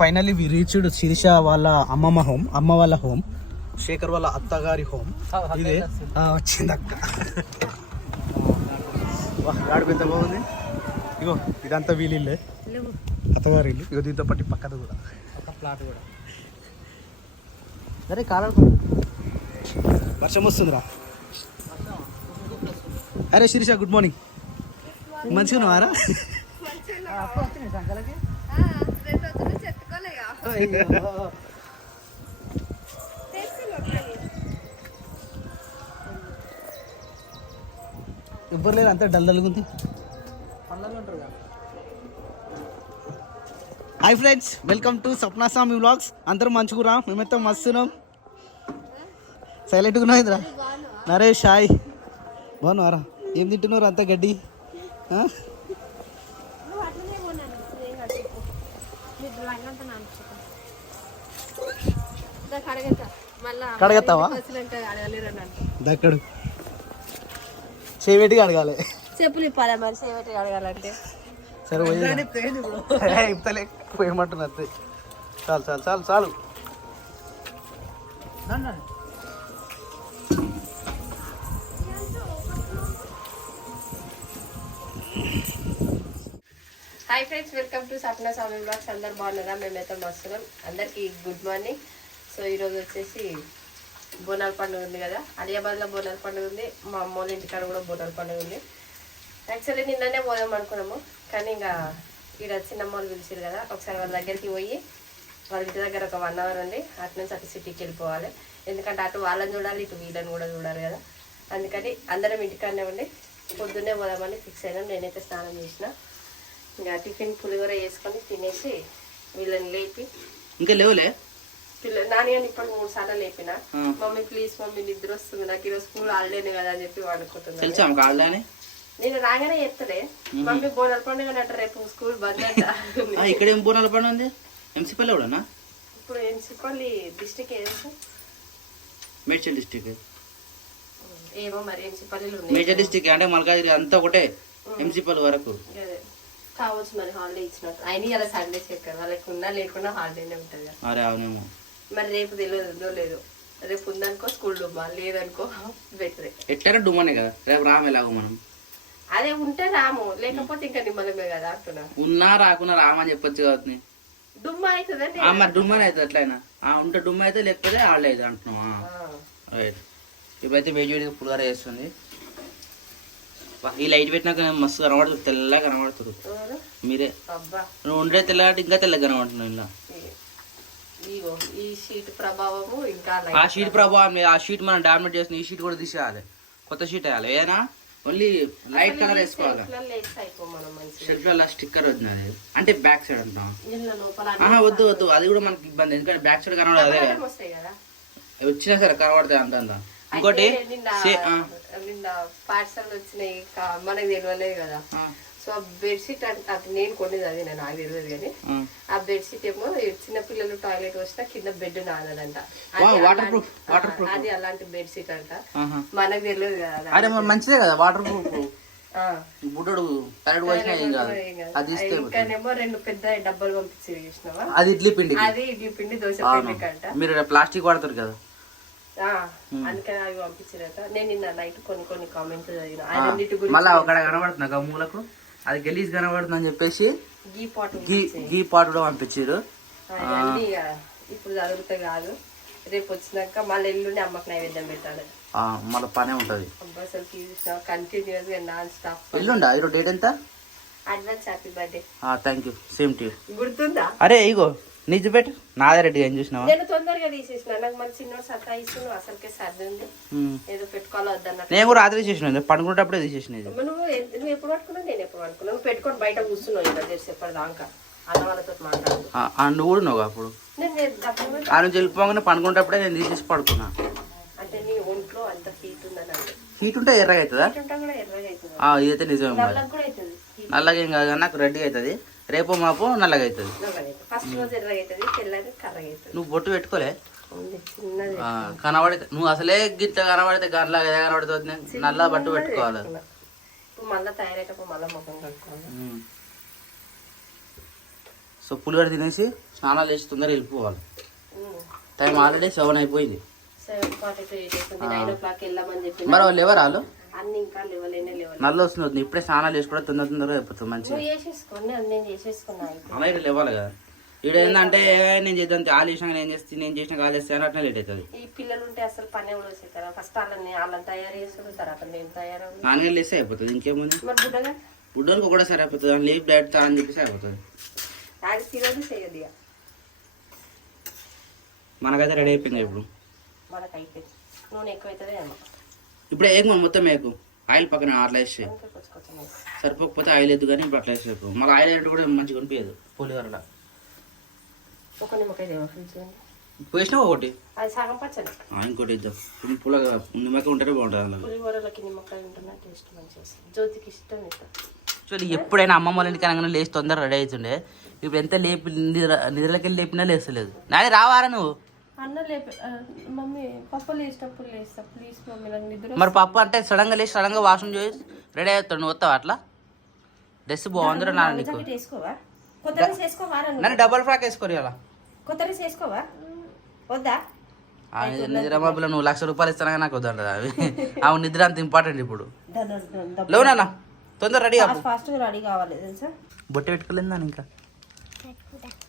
Finally we reached Sirisha వాళ్ళ అమ్మ వాళ్ళ హోమ్, శేఖర్ వాళ్ళ అత్తగారి హోమ్. ఇదే వచ్చింది అక్క. గాడి పెద్ద బాగుంది. ఇగో ఇదంతా వీలిల్లే అత్తగారి ఇల్లు. ఇగో దీంతో పాటు పక్కన కూడా ఒక ప్లాట్ కూడా. సరే కాలాడుకో, వర్షం వస్తుందిరా. అరే శిరీష గుడ్ మార్నింగ్. మంచిగా ఉన్నావారా? ఎవ్వరు లేదు, అంతా డల్గా ఉంది. Hi friends, welcome to Swapnaswami vlogs. అందరూ మంచిగురా, మేమైతే మస్తున్నాం. సైలెంట్గా ఉన్నాయిరా. నరేష్ హాయ్, బాగున్నారా? ఏం తింటున్నారు అంత గడ్డి? కడగతావా? దక్కడు చేపెట్టి అడగాలి. చెప్పులు ఇప్పాలి మరి చేపెట్టి అడగాలంటే. సరే ఇప్పలే పోయమంటున్నారు. చాలు చాలు చాలు చాలు. Hi friends, welcome to Swapnaswami vlogs. అందరు బాగున్నారా? మేమైతే మస్తున్నాం. అందరికి గుడ్ మార్నింగ్. సో ఈరోజు వచ్చేసి బోనాల పండుగ ఉంది కదా, అలియాబాద్లో బోనాల పండుగ ఉంది. మా అమ్మ వాళ్ళ ఇంటికాడ కూడా బోనాల పండుగ ఉంది. యాక్చువల్లీ నిన్ననే పోదాం అనుకున్నాము, కానీ ఇంకా ఇక్కడ చిన్నమ్మ వాళ్ళు పిలిచారు కదా, ఒకసారి వాళ్ళ దగ్గరికి పోయి వాళ్ళ ఇంటి దగ్గర ఒక 1 అవర్ ఉండి అటు నుంచి అటు సిటీకి వెళ్ళిపోవాలి. ఎందుకంటే అటు వాళ్ళని చూడాలి, ఇటు వీళ్ళని కూడా చూడాలి కదా. అందుకని అందరం ఇంటికాడనే ఉండి పొద్దున్నే పోదామని ఫిక్స్ అయినాం. నేనైతే స్నానం చేసిన, ఇంకా టిఫిన్ పులిహోర వేసుకొని తినేసి వీళ్ళని లేపి, ఇంకా లేవులే నాని అని ఇప్పుడు 3 సార్లు లేపిన. మమ్మీ ప్లీజ్ మమ్మీ నిద్ర వస్తుంది నాకు, ఈరోజు స్కూల్ హాలిడేనే కదా అని చెప్పి వాడుకుంటున్నాను. నేను రాగానే చెప్తలే, మమ్మీ బోనాల పండుగ అంటే రేపు స్కూల్ బంద్ అంట. ఇక్కడ ఏం బోనాల పండుగ ఉంది? ఎంసీపల్లి కూడా ఇప్పుడు ఎంసీపల్లి డిస్టిక్ ఏదో మేడ్చల్ డిస్టిక్ ఏమో మరి. ఎంసీపల్లిలో మేడ్చల్ డిస్టిక్ అంటే మల్కాజిగిరి అంతా ఒకటే, ఎంసీపల్లి వరకు కావచ్చు. మరి హాలిడే ఇచ్చినట్టు అయినా అలా సండే చెక్కారు, వాళ్ళకి ఉన్నా లేకుండా హాలిడేనే ఉంటుంది కదా. అరే అవునేమో. మరి రేపు తెలియదో లేదు, రేపు ఉందనుకో స్కూల్ డుమ్మా, లేదనుకో బెటరే. ఎట్లా డుమ్మానే కదా, రేపు రామేలాగో మనం. అదే ఉంటే రాము, లేకపోతే ఇంకా నిమ్మలమే కదా అంటున్నా. ఉన్నా రాకున్నా రామని చెప్పొచ్చు కాబట్టి డుమ్మా అవుతుందండి. మరి డుమ్మానే అవుతుంది అట్లయినా. ఉంటే డుమ్మ అయితే, లేకపోతే హాలిడే అవుతుంది అంటున్నావా? రైట్. ఇప్పుడైతే వేడి పులిహోర చేస్తుంది. ఈ లైట్ పెట్టినాక మస్తు కనబడుతుంది, తెల్లగా కనబడుతుంది. మీరే నువ్వు ఉండే తెల్లగా ఇంకా తెల్లగా కనబడుతున్నావు. ఇలా ఈ షీట్ ప్రభావము ఇంకా ఆ షీట్ ప్రభావం, ఆ షీట్ మనం డామినేట్ చేసిన ఈ షీట్ కూడా తీసేయాలి, కొత్త షీట్ వేయాలి. ఏదైనా ఓన్లీ లైట్ కలర్ వేసుకోవాలి. షెల్ఫ్ లో స్టిక్కర్ వచ్చినది అంటే బ్యాక్ సైడ్ అంటాం. వద్దు వద్దు, అది కూడా మనకి ఇబ్బంది, ఎందుకంటే బ్యాక్ సైడ్ కనబడదు. అదే వచ్చినా సరే కనబడతాయి అంత. ఇంకోటి నిన్న పార్సల్ వచ్చినాయి, మనకు తెలియలేదు కదా. సో బెడ్షీట్ అంటే నేను కొనేది, అది నేను నాకు తెలియదు కానీ ఆ బెడ్షీట్ ఏమో చిన్నపిల్లలు టాయిలెట్ వచ్చినా కింద బెడ్ నానదంట. అది అలాంటి బెడ్షీట్ అంట, మనకు తెలియదు కదా. మంచిదే కదా, వాటర్ ప్రూఫ్. ఇంకానేమో 2 పెద్ద డబ్బాలు పంపించి చూసినావా, అది ఇడ్లీ పిండి, అది ఇడ్లీ పిండి దోశ పిండి అంట. మీరు ప్లాస్టిక్ వాడతారు కదా, అందుకని అవి పంపించారట. నేను నిన్న నైట్ కొన్ని కామెంట్లు చదివిన. మళ్ళీ ఒక కనబడుతున్నా మూలకు, అది గలీజ్ కనబడుతుంది అని చెప్పేసి గీ పాట్ కూడా పంపించారు. ఇప్పుడు చదివితే కాదు, రేపు వచ్చినాక మళ్ళీ ఎల్లుండి అమ్మకి నైవేద్యం పెట్టాలి. మళ్ళీ పనే ఉంటది అసలు కంటిన్యూస్ గా నాన్ స్టాప్. ఎల్లుండా ఈరోజు డేట్ ఎంత? Advance happy birthday. Thank you, same to you. గుర్తుందా? అరే ఇగో నిజ పెట్టు, నాదే రెడ్డి ఏం చూసినావా? నేను తొందరగా తీసేసిన, నాకు మన చిన్న సత్తా ఇస్తున్నావు, అసలుకే సర్ది ఉంది, ఏదో పెట్టుకోవాలి వద్దన్న. నేను కూడా రాత్రి తీసేసిన, పడుకునేటప్పుడే తీసేసిన. నువ్వు ఎప్పుడు పట్టుకున్నావు, నేను ఎప్పుడు పట్టుకున్నావు? నువ్వు పెట్టుకొని బయట కూర్చున్నావు ఇలా చేసి ఎప్పటిదాకా అన్న వాళ్ళతో మాట్లాడు. నువ్వు కూడా నువ్వు అప్పుడు ఆ నుంచి వెళ్ళిపోగానే పడుకునేటప్పుడే నేను తీసేసి పడుకున్నా. అంటే నీ ఒంట్లో అంత హీట్ ఉందని అంటే. హీట్ ఉంటే ఎర్రగా అవుతుందా? ఇదైతే నిజమే. నల్లగా ఏం కాదు, నాకు రెడ్డి అవుతుంది. రేపు మాపు నల్లగా అవుతుంది. నువ్వు బొట్టు పెట్టుకోలే కనబడి, నువ్వు అసలే గిట్ట కనబడితే గన్లాగా కనబడుతుంది. నల్ల బట్టు పెట్టుకోవాలి. సో పులిహోర తినేసి స్నానాలు చేసి తొందరగా వెళ్ళిపోవాలి. టైం ఆల్రెడీ 7 అయిపోయింది. 7:42 9 o'clock వెళ్ళామని చెప్పి మరి వాళ్ళు ఎవరు వాళ్ళు అన్ని ఇంకా లేవలేనే నల్ల వస్తుంది. ఇప్పుడే స్నానాలు చేసి కూడా తొందరగా అయిపోతుంది మంచిగా. చేసేసుకోండి అన్ని నేను చేసేసుకున్నా. అలా ఇక్కడ లేవాలి కదా. ఇక్కడ ఏంటంటే నేను చేద్దాం ఆలు చేసినా నేను చేసిన కాలు చేస్తాను అట్లా లేట్ అవుతుంది. ఈ పిల్లలు ఉంటే అసలు పని కూడా వచ్చేస్తారా ఫస్ట్ వాళ్ళని తయారు చేసుకుంటారు, తర్వాత నేను తయారవు నాన్నగా లేస్తే అయిపోతుంది. ఇంకేముంది మరి బుడ్డగా బుడ్డోనికి కూడా సరే అయిపోతుంది. లీవ్ డైట్ అని చెప్పేసి అయిపోతుంది. నాకు తినదు చేయదు ఇక మనకైతే రెడీ అయిపోయింది. ఇప్పుడు మనకు అయిపోయింది. నూనె ఎక్కువ అవుతుంది ఏమో. ఇప్పుడు ఏకు మొత్తం ఏకు ఆయిల్ పక్కన అట్లా వేస్తే సరిపోకపోతే ఆయిల్ ఎద్దు కానీ ఇప్పుడు అట్లా వేసేపు మళ్ళీ ఆయిల్ అంటే కూడా మంచిగా కనిపించదు. పులిహోరలా ఒక నిమ్మకాయ దేవా ఫ్రిడ్జ్ వేసినావు ఒకటి అది సగం పచ్చడి ఇంకోటి ఇద్దాం. పుల్లగా నిమ్మకాయ ఉంటేనే బాగుంటుంది. అలా పులిహోరలకి నిమ్మకాయ ఉంటున్నా టేస్ట్ మంచిగా వస్తుంది. జ్యోతికి ఇష్టం ఇక. యాక్చువల్లీ ఎప్పుడైనా అమ్మమ్మ వాళ్ళ ఇంటికి అనగానే లేచి తొందరగా రెడీ అవుతుండే. ఇప్పుడు ఎంత లేపి నిద్రలకి లేపినా లేస్తలేదు. నాని రావారా నువ్వు? అన్న లేపి మమ్మీ పప్ప లేచినప్పుడు లేస్తా ప్లీజ్ మమ్మీ నాకు నిద్ర. మరి పప్పు అంటే సడన్గా లేచి సడన్గా వాష్రూమ్ చేసి రెడీ అవుతాడు. నువ్వు వస్తావా అట్లా? డ్రెస్ బాగుందిరా నాన్న నీకు. వేసుకోవా కొత్త డ్రెస్ వేసుకోవా? నన్ను డబల్ ఫ్రాక్ వేసుకోరు అలా. కొత్త డ్రెస్ వేసుకోవా? వద్దా? నిద్ర మబ్బులో నువ్వు 1,00,000 రూపాయలు ఇస్తానా నాకు వద్దంటది అవి. అవును నిద్ర అంత ఇంపార్టెంట్ ఇప్పుడు. లేవునా తొందర రెడీ అవ్వు. ఫాస్ట్గా రెడీ కావాలి తెలుసా. బొట్టు పెట్టుకోలేదు నాన్న ఇంకా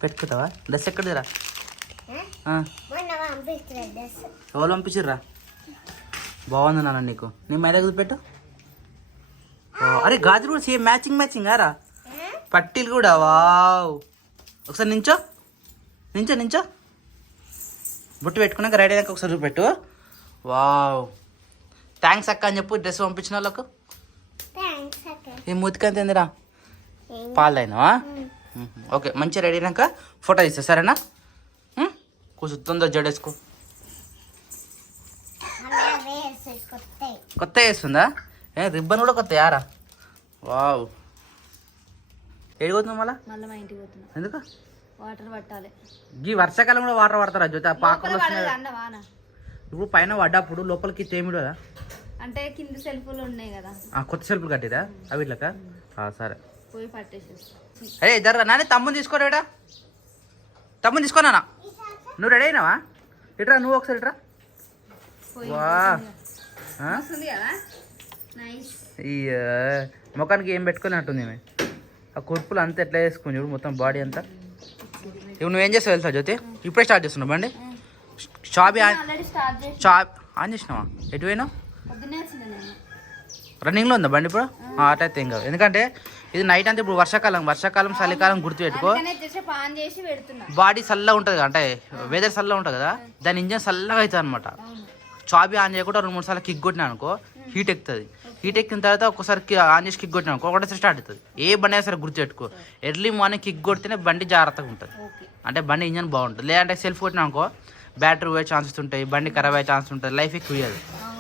పెట్టుకుంటావా? డ్రెస్ ఎక్కడిదిరా? ఎవరు పంపించిర్రా? బాగుంది నాన్న నీకు. నీ మైదా పెట్టు. అరే గాజులు కూడా సేమ్ మ్యాచింగ్ రా. పట్టీలు కూడా వావ్. ఒకసారి నించో నించో నించో. బొట్టు పెట్టుకున్నాక రెడీ అయినాక ఒకసారి చూపెట్టు. వావ్ థ్యాంక్స్ అక్క అని చెప్పు డ్రెస్ పంపించిన వాళ్ళకు. ఈ మూతికంత ఏందిరా? పాలు అయినావా? ఓకే మంచిగా రెడీ అయినాక ఫోటో ఇస్తా సరేనా? కొంచెం తొందర జడేసుకో. కొత్త వేస్తుందా? రిబ్బన్ కూడా కొత్త యారా. వావ్ ఏడిపోతున్నావు మళ్ళా? మళ్ళీ మా ఇంటికి పోతున్నా. ఎందుకు? వాటర్ పట్టాలి. ఈ వర్షాకాలం కూడా వాటర్ పడతారా జ్యోతి? ఆ పాకలు వాన ఇప్పుడు పైన పడ్డప్పుడు లోపలికి తేమిడు కదా. అంటే కింద సెల్ఫ్లు ఉన్నాయి కదా. కొత్త సెల్ఫ్లు కట్టిరా అవి ఇట్లక? సరే పోయి పట్టేసేస్తా. అరే ఇద్దరు నాని తమ్ముని తీసుకోరా. తమ్ముని తీసుకోనా? నువ్వు రెడీ అయినావా? ఇట్రా నువ్వు ఒకసారి ఇట్రా. వా ఈ ముఖానికి ఏం పెట్టుకున్నట్టుంది ఆ కుర్పులు అంతా ఎట్లా వేసుకుని చూడు మొత్తం బాడీ అంతా. ఇప్పుడు నువ్వేం చేస్తావు తెలుసా జ్యోతి? ఇప్పుడే స్టార్ట్ చేస్తున్నావు బండి. షాప్ ఆన్ చేసినావా? ఎటు పోయినావు? రన్నింగ్లో ఉందా బండి ఇప్పుడు? అట్లయితే ఏం కాదు. ఎందుకంటే ఇది నైట్ అంతా ఇప్పుడు వర్షాకాలం చలికాలం గుర్తుపెట్టుకో. బాడీ చల్లగా ఉంటుంది కదా, అంటే వెదర్ చల్లగా ఉంటుంది కదా, దాని ఇంజన్ చల్లగా అవుతుంది అనమాట. చాబీ ఆన్ చేయకుండా 2-3 సార్లు కిక్ కొట్టినా అనుకో హీట్ ఎక్కుతుంది. హీట్ ఎక్కిన తర్వాత ఒక్కసారి ఆన్ చేసి కిక్ కొట్టినా అనుకో ఒకటేసారి స్టార్ట్ అవుతుంది. ఏ బండి అయినా సరే గుర్తుపెట్టుకో, ఎర్లీ మార్నింగ్ కిక్ కొడితేనే బండి జాగ్రత్తగా ఉంటుంది. అంటే బండి ఇంజన్ బాగుంటుంది. లేదంటే సెల్ఫ్ కొట్టినా అనుకో బ్యాటరీ పోయే ఛాన్సెస్ ఉంటాయి, బండి ఖరాబ్ అయ్యే ఛాన్స్ ఉంటుంది, లైఫ్ ఎక్కువ ఇయ్యదు.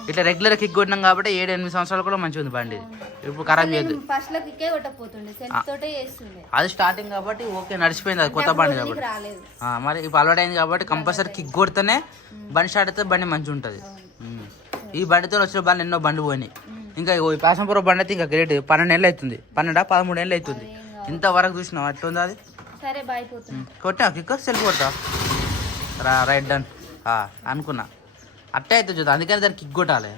ఇట్లా రెగ్యులర్ కిక్ కొట్టినాం కాబట్టి 7-8 సంవత్సరాలు కూడా మంచిగా ఉంది బండి. ఇప్పుడు ఖరాబ్ చేయదు. అది స్టార్టింగ్ కాబట్టి ఓకే నడిచిపోయింది, అది కొత్త బండి కాబట్టి. మరి ఇప్పుడు అలవాటు అయింది కాబట్టి కంపల్సరీ కిక్ కొడితేనే బండి స్టార్ట్ అయితే బండి మంచిగా ఉంటుంది. ఈ బండితో వచ్చిన బండి ఎన్నో బండి పోయినాయి. ఇంకా పాసంపురం బండి అయితే ఇంకా గ్రేట్. 12 ఏళ్ళు అవుతుంది, 12-13 ఏళ్ళు అవుతుంది. ఇంతవరకు చూసినావు అట్లుంది అది. కొట్టా కిక్ సెల్ఫ్ కొట్టా రైట్ డన్ అనుకున్నా. అట్టే అయితే చూద్దాం, అందుకని దాన్ని కిక్ కొట్టాలి.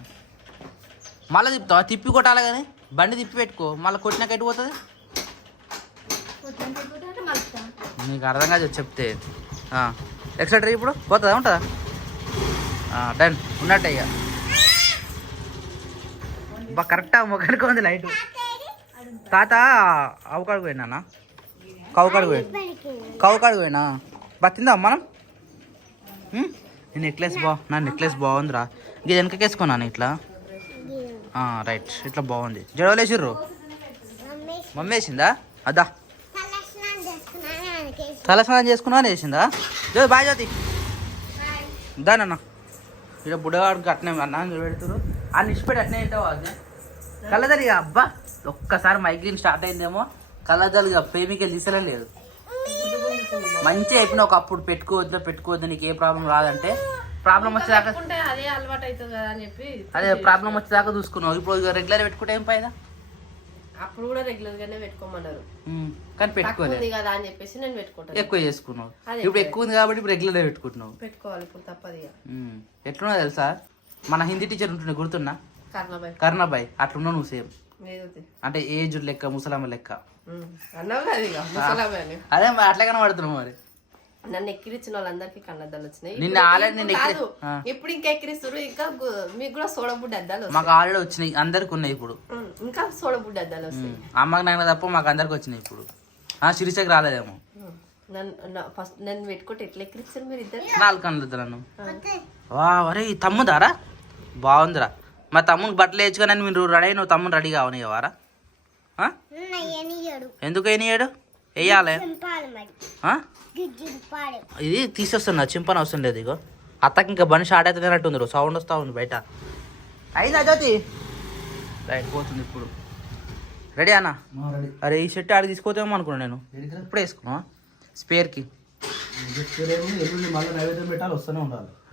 మళ్ళీ తిప్పుతావా? తిప్పి కొట్టాలి కానీ బండి తిప్పి పెట్టుకో, మళ్ళీ కొట్టినాక ఎటు పోతుంది? నీకు అర్థం కాదు చెప్తే. ఎక్సెట్రా ఇప్పుడు పోతుందా ఉంటుందా? డన్ ఉన్నట్టే ఇక. బా కరెక్టా మొక్కడికి ఉంది లైట్. తాత అవకాడికి పోయినా కవుకాడికి పోయినా బా తిందాం మనం. నా నెక్లెస్ బాగుందిరా. ఇది వెనకకేసుకున్నాను ఇట్లా. రైట్ ఇట్లా బాగుంది. జడవలు వేసిర్రు? మమ్మీ వేసిందా? అదా తలస్నానం చేసుకున్నా వేసిందా? జ్యోతి బాయ్ జ్యోతి దానన్నా. ఇక్కడ బుడ్డగాడికి అట్నే అన్న పెడుతురు ఆ నిష్పెట్టి అట్నే తింటావు. అది కళ్ళదరి అబ్బా ఒక్కసారి మైగ్రేన్ స్టార్ట్ అయిందేమో కళ్ళదలిగా ప్రేమికలు తీసలేదు. మంచిగా అయిపోయినా ఒక అప్పుడు పెట్టుకోవద్దు నీకు ఏ ప్రాబ్లం రాదంటే ప్రాబ్లం వచ్చేదాకా అదే అలవాటు అవుతుంది కదా అని చెప్పి అదే ప్రాబ్లం వచ్చేదాకా చూసుకున్నావు. ఇప్పుడు రెగ్యులర్ పెట్టుకుంటే ఏం పైదా? అప్పుడు కూడా రెగ్యులర్ గానే పెట్టుకోమన్నారు. కానీ పెట్టుకోలేదు ఉంది కదా అని చెప్పేసి నేను పెట్టుకుంటాను. ఎక్కువ చేసుకున్నావు. ఇప్పుడు ఎక్కువ ఉంది కాబట్టి ఇప్పుడు రెగ్యులర్ పెట్టుకుంటున్నావు. పెట్టుకోవాలి ఇప్పుడు తప్పదు ఇక. ఎట్లున్నా తెలుసా, మన హిందీ టీచర్ ఉంటుండే గుర్తున్నా, కర్ణబాయ్. కర్ణబాయ్ అట్లున్నావు నువ్వు సేమ్. ఏదైతే అంటే ఏజ్ లెక్క ముసలామ లెక్క. అన్నావు కదా ఇక ముసలామే అని. అదే మరి అట్లాగనే పడుతున్నావు మరి. నన్ను ఎక్కిరించిన వాళ్ళందరికీ కళ్ళద్దాలు వచ్చినాయి. నిన్న ఆల్రెడీ నేను కాదు ఇప్పుడు ఇంకా ఎక్కిరిస్తారు. ఇంకా మీకు కూడా సోడబుడ్డి అద్దాలు మాకు ఆల్రెడీ వచ్చినాయి, అందరికి ఉన్నాయి ఇప్పుడు. ఇంకా సోడబుడ్డి అద్దాలు వస్తాయి. అమ్మకి నాకు తప్ప మాకు అందరికి వచ్చినాయి ఇప్పుడు. శిరీషకి రాలేదేమో. ఫస్ట్ నన్ను పెట్టుకుంటే ఎట్లా ఎక్కిరిస్తారు మీరు ఇద్దరు? 4 కళ్ళు వా వరే ఈ తమ్ముదారా బాగుందిరా. మా తమ్మునికి బట్టలు వేసుకొని మీరు రెడీ అయిన తమ్ముని రెడీ కావనివారా? ఎందుకు అయినాడు వేయాలి. ఇది తీసేస్తున్నా చింపన అవసరం లేదు. ఇగో అత్తకి ఇంకా బండి స్టార్ట్ అవుతుంది అన్నట్టుంది, సౌండ్ వస్తూ ఉంది బయట. అయిందా జ్యోతి? రైట్ పోతుంది ఇప్పుడు. రెడీ అన్న? అరే ఈ షర్ట్ ఆడ తీసుకోతామో అనుకున్నాను నేను. ఇప్పుడు వేసుకున్నా స్పేర్కి.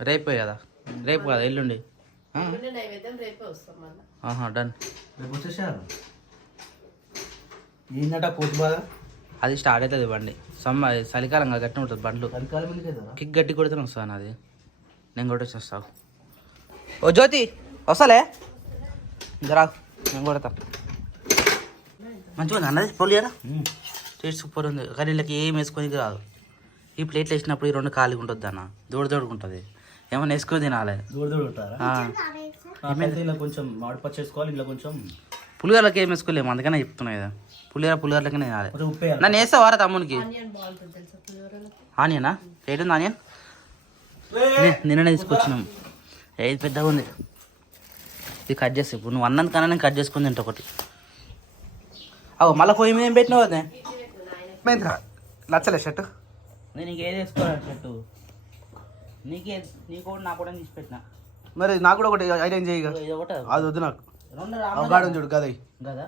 రేపే కదా, రేపు కదా ఎల్లుండి. డన్. అది స్టార్ట్ అవుతుంది బండి. చలికాలం కదా గట్టి ఉంటుంది బండ్లు. కిక్ గట్టి కొడితేనే వస్తాను అది. నేను కొట్టేసి వస్తావు. ఓ జ్యోతి వస్తాలే జరా, నేను కొడతా. మంచిగా ఉంది అన్నది పోలియరా. టేస్ట్ సూపర్ ఉంది. కానీ వీళ్ళకి ఏం వేసుకొని రాదు. ఈ ప్లేట్లు వేసినప్పుడు ఈ 2 ఖాళీగా ఉంటుంది అన్న, దూడుకుంటుంది. ఏమన్నా వేసుకొని తినాలి. కొంచెం మాడిపచ్చి వేసుకోవాలి. ఇలా కొంచెం పులిహోరలకి ఏం వేసుకోలేము, అందుకనే చెప్తున్నా కదా. పులిహోరలకి తినాలి. నన్ను వేస్తావారా తమ్మునికి? ఆనియనా? ఏడుంది ఆనియన్? నిన్ననే తీసుకొచ్చినాం. ఏది పెద్దగా ఉంది. ఇది కట్ చేస్తే ఇప్పుడు నువ్వు అన్నందుకన్నా నేను కట్ చేసుకుని తింటా ఒకటి. అవు మళ్ళీ పొయ్యి మీద ఏం పెట్టినావు అదే నచ్చలే షర్టు. నేను ఇంకేది వేసుకోవాలి షర్టు. నీకు కూడా నాకు కూడా తీసి పెట్టినా. మరి నాకు కూడా ఒకటి ఐరన్ చేయి. అది వద్దు నాకు. గాడు చూడు కదా కదా.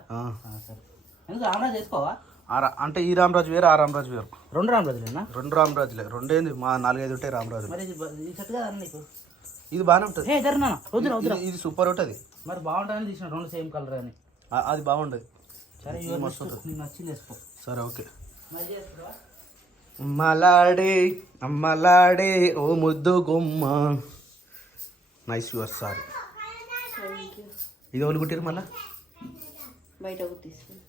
సరే ఎందుకు రామరాజు వేసుకోవా? అంటే ఈ రామరాజు వేరు, ఆ రామరాజు వేరు. 2 రామరాజులేనా? 2 రామరాజులే. 2 ఏంది మా 4-5 ఉంటాయి రామరాజు. మరి ఇది సెట్ కదా నీకు? ఇది బాగానే ఉంటుంది. ఇది సూపర్ ఉంటుంది. మరి బాగుంటుందని తీసిన 2 సేమ్ కలర్ అని. అది బాగుంటుంది. సరే నీకు నచ్చింది వేసుకో. సరే ఓకే. అమ్మలాడే అమ్మలాడే ఓ ముద్దు గుమ్మ. Nice your sir. ఇది ఎవరు కుట్టారు మళ్ళా? బయట తీసుకుని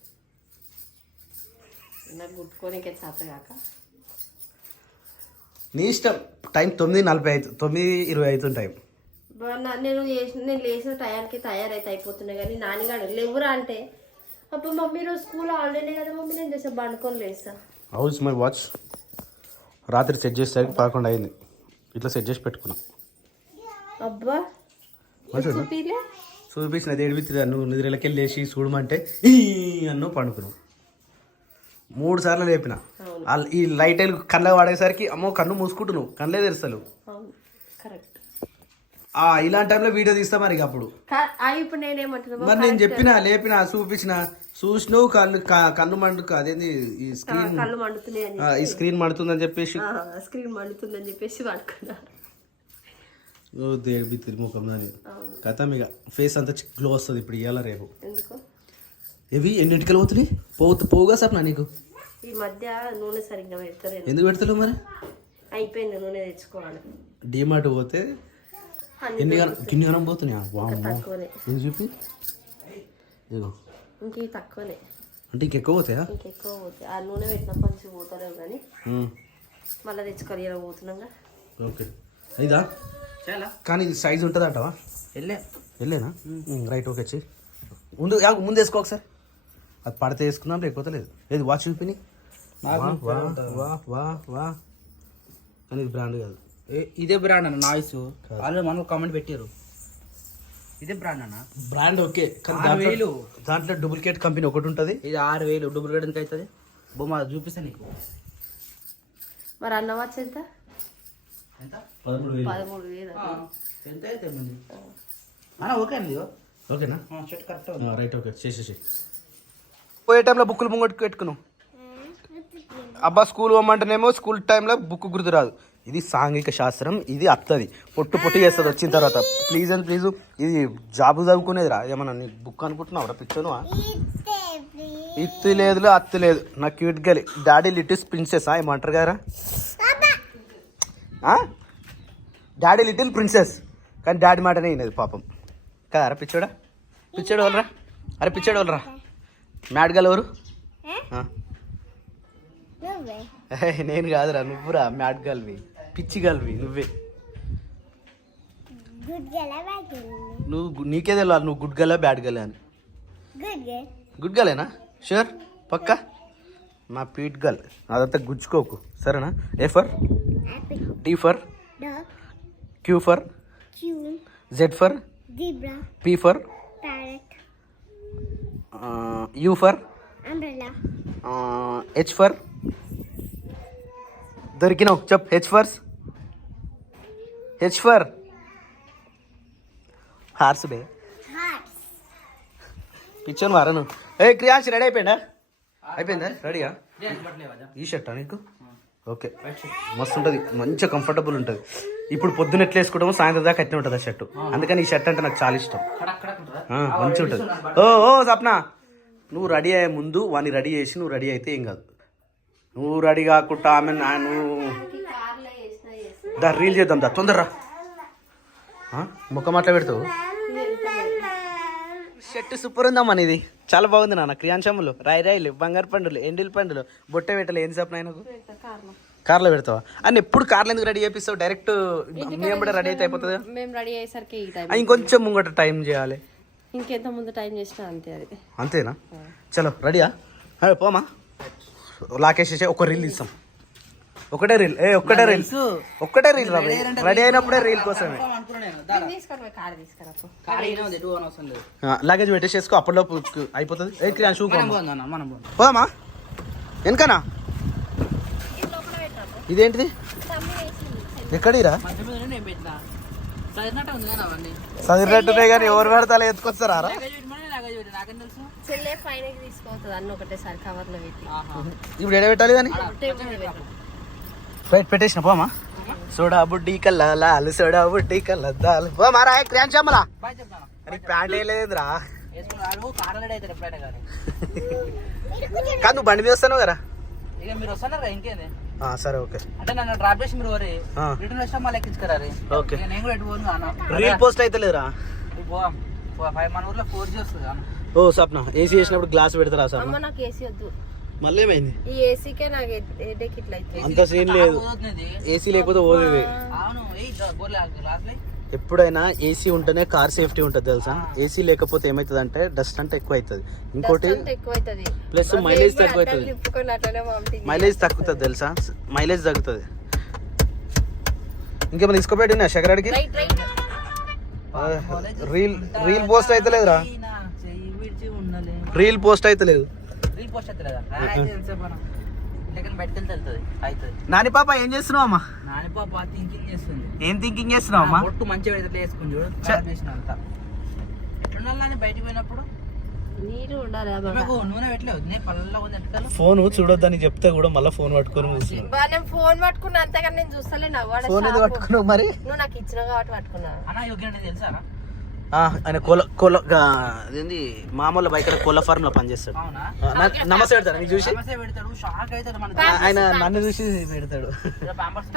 నాకు గుట్టుకొని చేత కాక నీ ఇష్టం. Time 9:45 9:25 time. నేను లేచిన టయానికి తయారైతే అయిపోతున్నాయి. కానీ నాన్నగాడు లేవురా అంటే అప్పుడు మమ్మీ రోజు స్కూల్ హాలిడేనే కదా మమ్మీ, నేను చేసా బండుకొని లేస్తా. హౌస్ మై వాచ్ రాత్రి సెట్ చేసేసరికి 11 అయింది. ఇట్లా సెట్ చేసి పెట్టుకున్నా. అబ్బా చూపించినది ఏడిపిస్తుంది. నువ్వు నిద్రలకెళ్ళి లేచి చూడమంటే ఈ అన్ను పండుకున్నావు. 3 సార్లు లేపిన. ఈ లైట్ కళ్ళ వాడేసరికి అమ్మో కన్ను మూసుకుంటున్నావు, కళ్ళే తెరుస్తలు. ఇలాంటి టైంలో వీడియో తీస్తా మరి. అప్పుడు ఇప్పుడు నేనేమంటున్నా మరి నేను చెప్పిన లేపిన చూపించిన చూసినావు కళ్ళు మండు అదేంది ఈ స్క్రీన్ కళ్ళు మండుతున్నాయి, ఈ స్క్రీన్ మండుతుందని చెప్పేసి స్క్రీన్ మండుతుందని చెప్పేసి వాడుకున్నారు. దేడిపిస్తుంది ముఖం దాని కథ. ఇక ఫేస్ అంతా గ్లో వస్తుంది ఇప్పుడు ఇవాళ రేపు. ఇవి ఎన్నింటికలు పోతున్నాయి? పోవుగా సప్నా నీకు ఈ మధ్య నూనె సరిగ్గా పెడతారు. ఎందుకు పెడతలేవు మరి? అయిపోయింది నూనె తెచ్చుకోవాలి. డిమార్ట్ పోతే గిన్ని గనం పోతున్నాయా? ఎందుకు చూపి ఇగో ఇంక తక్కువనే అంటే ఇంకెక్కువ పోతాయా? ఇంకెక్కువ పోతాయి. ఆ నూనె పెట్టినప్పటి నుంచి పోతారేమో కానీ మళ్ళీ తెచ్చుకోవాలి. ఇలా పోతున్నాగా. ఓకే ఇదా కానీ ఇది సైజ్ ఉంటుంది అంటవా? వెళ్ళేనా? Right okay. వచ్చి ముందు వేసుకో ఒకసారి. అది పడితే వేసుకుందాం, లేకపోతే లేదు. ఏది వాచ్ చూపిని. వా కానీ ఇది బ్రాండ్ కాదు. ఇదే బ్రాండ్ అన్న. నాయిస్ వాళ్ళు మనకు కామెంట్ పెట్టారు ఇదే బ్రాండ్ అన్న. బ్రాండ్ ఓకే కానీ దాంట్లో డూప్లికేట్ కంపెనీ ఒకటి ఉంటుంది. ఇది 6000 డూప్లికేట్ ఎంత అవుతుంది? బొమ్మ చూపిస్తా నీకు. మరి అన్న వాచ్ ఎంత? 13,000 ఎంత అయితే అన్న. ఓకే అండి ఓకేనా? Shirt correct right okay. చేసేసి పోయే టైంలో బుక్కులు ముంగట్టు పెట్టుకున్నావు. అబ్బా స్కూల్ పోమంటేనేమో స్కూల్ టైంలో బుక్ గుర్తురాదు. ఇది సాంఘిక శాస్త్రం. ఇది అత్తది పొట్టు చేస్తుంది వచ్చిన తర్వాత. ప్లీజ్ ఇది జాబు చదువుకునేదిరా. ఏమన్నా నీ బుక్ అనుకుంటున్నావు రా? పిచ్చోను ఇత్తు లేదులో అత్తు లేదు నా క్యూట్ గలి డాడీ లిటిల్ ప్రిన్సెస్ ఏమంటారు కదా డాడీ లిటిల్ ప్రిన్సెస్ కానీ డాడీ మాటనే వినేది పాపం కదా అరే పిచ్చోడా పిచ్చోడు వాళ్ళరా అరే పిచ్చోడు వాళ్ళరా మ్యాడ్ గల్ ఎవరు నేను కాదురా నువ్వురా మ్యాడ్ గల్వి పిచ్చి గల్వి నువ్వే నువ్వు నీకే తెలియాలి నువ్వు గుడ్ గలా బ్యాడ్ గలే అని గుడ్ గలేనా షూర్ పక్కా మా పీట్ గల్ అదంతా గుచ్చుకోకు సరేనా A for D for Q for Z for P for U for H for దొరికినావు చెప్ హెచ్ ఫర్ హార్స్ బే పిచ్చోను వారను ఏ క్రియాన్స్ రెడీ అయిపోయిందా రెడీగా ఈ షర్టా నీకు ఓకే మస్తు ఉంటుంది మంచిగా కంఫర్టబుల్ ఉంటుంది ఇప్పుడు పొద్దున ఎట్లా వేసుకుంటామో సాయంత్రం దాకా అట్నే ఉంటుంది ఆ షర్టు అందుకని ఈ షర్ట్ అంటే నాకు చాలా ఇష్టం మంచిగా ఉంటుంది ఓ సప్న నువ్వు రెడీ అయ్యే ముందు వాడిని రెడీ చేసి నువ్వు రెడీ అయితే ఏం కాదు నువ్వు రెడీ కాకుండా ఆమె నువ్వు దా రీల్ చేద్దాం దా తొందరరా ముఖం అట్లా పెడతావు షర్ట్ సూపర్ ఉందమ్మా ఇది చాలా బాగుంది నాన్న క్రియాంశములు రాయిలు బంగారు పండులు ఎండిల్ పండులు బొట్ట పెట్టలు ఏం చెప్పిన ఆయనకు కార్లో పెడతావా అని ఎప్పుడు కార్లో ఎందుకు రెడీ చేపిస్తావు డైరెక్ట్ మేము కూడా రెడీ అయితే అయిపోతుంది మేము రెడీ అయ్యేసరికి ఇంకొంచెం ముంగట టైం చేయాలి ఇంకెంత ముందు టైం చేసినా అంతే అది అంతేనా చలో రెడీయా పోమా లాకేసేసే ఒక రీల్ తీస్తాం ఒక్కటే రీల్ రెడీ అయినప్పుడే రీల్ కోసమే లగేజ్ పెట్టేసేసుకో అప్పటిలోపు అయిపోతుంది షూ పోదామా వెనకనా ఇదేంటిది ఎక్కడిరా చదివినట్టున్నాయి కానీ ఎవరు పెడతా ఎత్తుకొస్తారా ఇప్పుడు ఎడ పెట్టాలి కానీ రైట్ పెట్టేసిన పోమా సోడా బుడ్డి కల్లా లాలు సోడా బుడ్డి కల్లా దాలు పో మారా క్రియాంశమ్మలా ప్యాంట్ వేయలేదురా కాదు నువ్వు బండి మీద వస్తాను కదా సరే ఓకే ఓకే రీల్ పోస్ట్ అయితే లేదురా ఓ సప్న ఏసీ చేసినప్పుడు గ్లాస్ పెడతారా సప్న నాకు ఏసీ వద్దు మళ్ళీ ఏమైంది ఈ ఏసీకే నాకు హెడేక్ ఇట్లా అంత సీన్ లేదు ఏసీ లేకపోతే పోదు ఎప్పుడైనా ఏసీ ఉంటేనే కార్ సేఫ్టీ ఉంటుంది తెలుసా ఏసీ లేకపోతే ఏమవుతుంది అంటే డస్ట్ అంటే ఎక్కువ అవుతుంది ఇంకోటి ప్లస్ మైలేజ్ తక్కువ అవుతుంది మైలేజ్ తగ్గుతుంది తెలుసా మైలేజ్ తగ్గుతుంది ఇంకేమైనా తీసుకోబెట్టినా శకరాడికి రీల్ పోస్ట్ అయితే లేదురా రీల్ పోస్ట్ అయితే లేదు నాని పాప ఏం చేస్తున్నావు అమ్మా నాని పాప థింకింగ్ చేస్తుంది ఏం థింకింగ్ చేస్తున్నావు అమ్మా ఒట్టు మంచిగా వేసుకుని చూడు అంతా ఎట్లుండాలని బయటికి పోయినప్పుడు నీరు ఉండాలి నూనె పెట్టలేదు నేను పళ్ళలో ఉంది ఎట్టుకలు ఫోన్ చూడొద్దని చెప్తే కూడా మళ్ళీ ఫోన్ పట్టుకొని నేను ఫోన్ పట్టుకున్నా అంతేగాని నేను చూస్తలేను ఫోన్ ఎందుకు పట్టుకున్నావు మరి నువ్వు నాకు ఇచ్చిన కాబట్టి పట్టుకున్నా అన్న యోగ్యం తెలుసా ఆయన ఏంది మామూలు బయట కోళ్ళ ఫార్మ్ లో పనిచేస్తాడు నమస్తే పెడతాడు నీకు చూసి ఆయన నన్ను చూసి పెడతాడు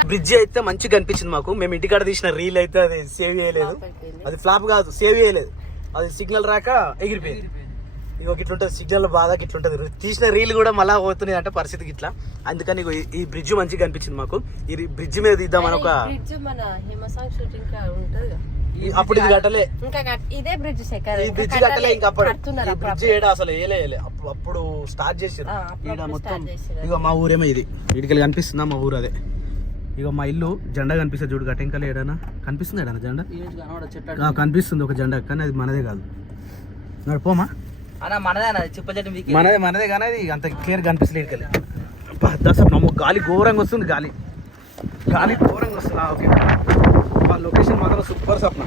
బ్రిడ్జి అయితే మంచిగా కనిపించింది మాకు మేము ఇంటికాడ తీసిన రీల్ అయితే అది సేవ్ చేయలేదు అది ఫ్లాప్ కాదు సేవ్ చేయలేదు అది సిగ్నల్ రాక ఎగిరిపోయింది ఇగో ఇట్లుంటది సిగ్నల్ బాగా ఇట్లుంటది తీసిన రీల్ కూడా మళ్ళా పోతున్నాయి అంటే పరిస్థితికి ఇట్లా అందుకని ఈ బ్రిడ్జ్ మంచిగా కనిపించింది మాకు ఈ బ్రిడ్జ్ మీద తీద్దామని ఒక అప్పుడు ఇది కట్టలే ఇదే బ్రిడ్జ్ ఈ బ్రిడ్జ్ కట్టలే ఇంకా అప్పుడు ఈ బ్రిడ్జ్ ఏడా అసలు వేయలే అప్పుడు స్టార్ట్ చేసారు ఈడ మొత్తం ఇగో మా ఊరేమో ఇది వీడికి కనిపిస్తుందా మా ఊరు అదే ఇగో మా ఇల్లు జెండా కనిపిస్తుంది చూడు గట్ట ఇంకా ఏడనా కనిపిస్తుంది ఏడనా జెండా కనిపిస్తుంది ఒక జెండా కానీ అది మనదే కాదు నడిపోమా మనదే కానీ అది అంత క్లియర్ కనిపిస్తుంది నమ్ము గాలి ఘోరంగా వస్తుంది గాలి ఘోరంగా వస్తుంది ఓకే మా లొకేషన్ మాత్రం సూపర్ సప్న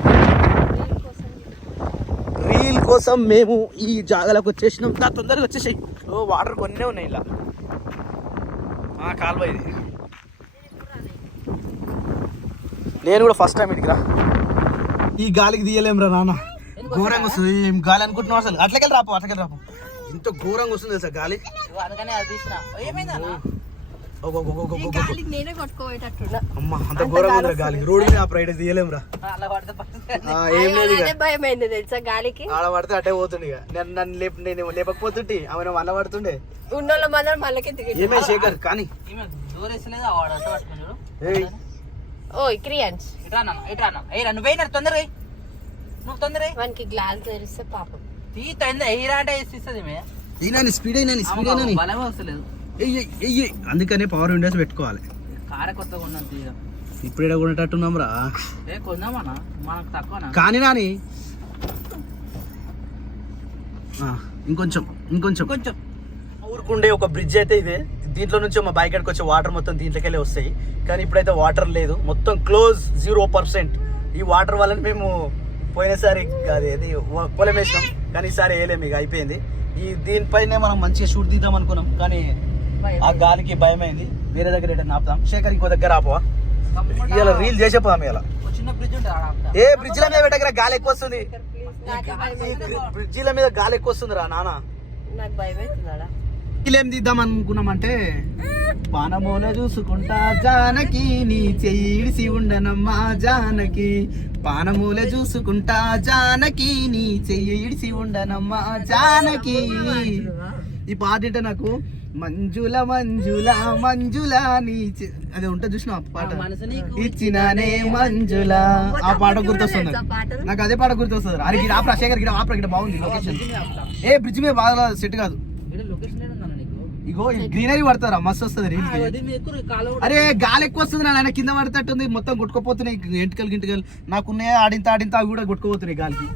రీల్ కోసం మేము ఈ జాగాలకు వచ్చేసినాం తొందరగా వచ్చేసాయి వాటర్ కొన్నే ఉన్నాయి ఇలా కాలువ ఇది నేను కూడా ఫస్ట్ టైం ఇటుకురా ఈ గాలికి తీయలేం రా నాన్న ఘోరంగా వస్తుంది ఏం గాలి అనుకుంటున్నావు అసలు అట్లకెళ్ళి రాపు ఇంత ఘోరంగా వస్తుంది తెలుసా గాలి. అందుకనే అది తీసిన. ఏమైందన్నా? గాలికి నేనే కొట్టుకోబోయేటట్టున్నా. అమ్మ అంత ఘోరంగా ఉంది గాలి. రోడ్డు మీద ఆ ప్రైడ్ తీయలేమురా. అలా పడితే ఏం లేదు ఇక. అదే భయం అయింది తెలుసా గాలికి. ఆడ పడితే అటే పోతుండే ఇక. నేను లేపకపోతుంటే ఆమె మళ్ళా పడుతుండే. ఉన్నోళ్ళ మాత్రం మళ్ళకి దిగి. ఏమే శేఖర్ కానీ ఈమె దూరేసలేదు వాడు అట్ట పట్టుకుని చూడు. ఏయ్ ఓ క్రియాన్స్ ఇట్రా నువ్వేనా తొందరగా నువ్వు తొందరగా వానికి గ్లాస్ తెరిస్తే పాపం తీత ఎయిరా అంటే ఇస్తుంది మే అయినా స్పీడ్ అయినా బలమే వస్తలేదు. అందుకనే పవర్ విండోస్ పెట్టుకోవాలి. కార కొత్తగా ఉన్నాను తీయ. ఇప్పుడు ఇక్కడ కొనేటట్టున్నాం రా. కొందామన్నా మనకు తక్కువనా కానీ నాని ఇంకొంచెం కొంచెం ఊరుకుండే ఒక బ్రిడ్జ్ అయితే ఇదే. దీంట్లో నుంచి మా బైక్ అక్కడికి వచ్చే వాటర్ మొత్తం దీంట్లోకి వెళ్ళి వస్తాయి. కానీ ఇప్పుడైతే వాటర్ లేదు, మొత్తం క్లోజ్ 0%. ఈ వాటర్ వల్ల మేము పోయినసారి అది పొలం వేసినాం కానీ ఈసారి వేయలేము, ఇక అయిపోయింది. దీనిపైనే మనం మంచిగా షూట్ తీద్దాం అనుకున్నాం కానీ ఆ గాలికి భయమైంది. వేరే దగ్గర ఎక్కడ ఆపుతాం. శేఖర్ ఇంకో దగ్గర ఆపవా, ఇలా రీల్ చేసేపోదాం. ఇలా చిన్న బ్రిడ్జ్ ఉంటుంది. ఏ బ్రిడ్జిల మీద పెట్టగర గాలి ఎక్కువ వస్తుంది. నాకే భయం బ్రిడ్జిల మీద గాలి ఎక్కువ వస్తుంది రా నాన్న. నాకు భయం అవుతుందా. ఏం తీద్దాం అనుకున్నామంటే పానమూల చూసుకుంటా జానకి నీ చెయ్యిడిసి ఉండనమ్మా జానకి, పానమూల చూసుకుంటా జానకి నీ చెయ్యిడిసి ఉండనమ్మా జానకి. ఈ పాట అంటే నాకు మంజుల మంజుల మంజుల నీ అదే ఉంటుంది చూసిన పాట, ఇచ్చినానే మంజుల, ఆ పాట గుర్తొస్తుంది నాకు. అదే పాట గుర్తొస్తుంది. అరే గిడ ఆపరా శేఖర్, గిడ ఆపరా, గిడ బాగుంది లొకేషన్. ఏ బ్రిడ్జ్ మీద బాగా సెట్ కాదు. ఇగో గ్రీనరీ పడతారా మస్తు వస్తుంది రీల్. అరే గాలి ఎక్కువ వస్తుంది నా, ఆయన కింద పడతట్టుంది, మొత్తం కొట్టుకోపోతున్నాయి ఎంటికలు గింటికలు. నాకున్నాయి ఆడింత అవి కూడా కొట్టుకోపోతున్నాయి గాలికి.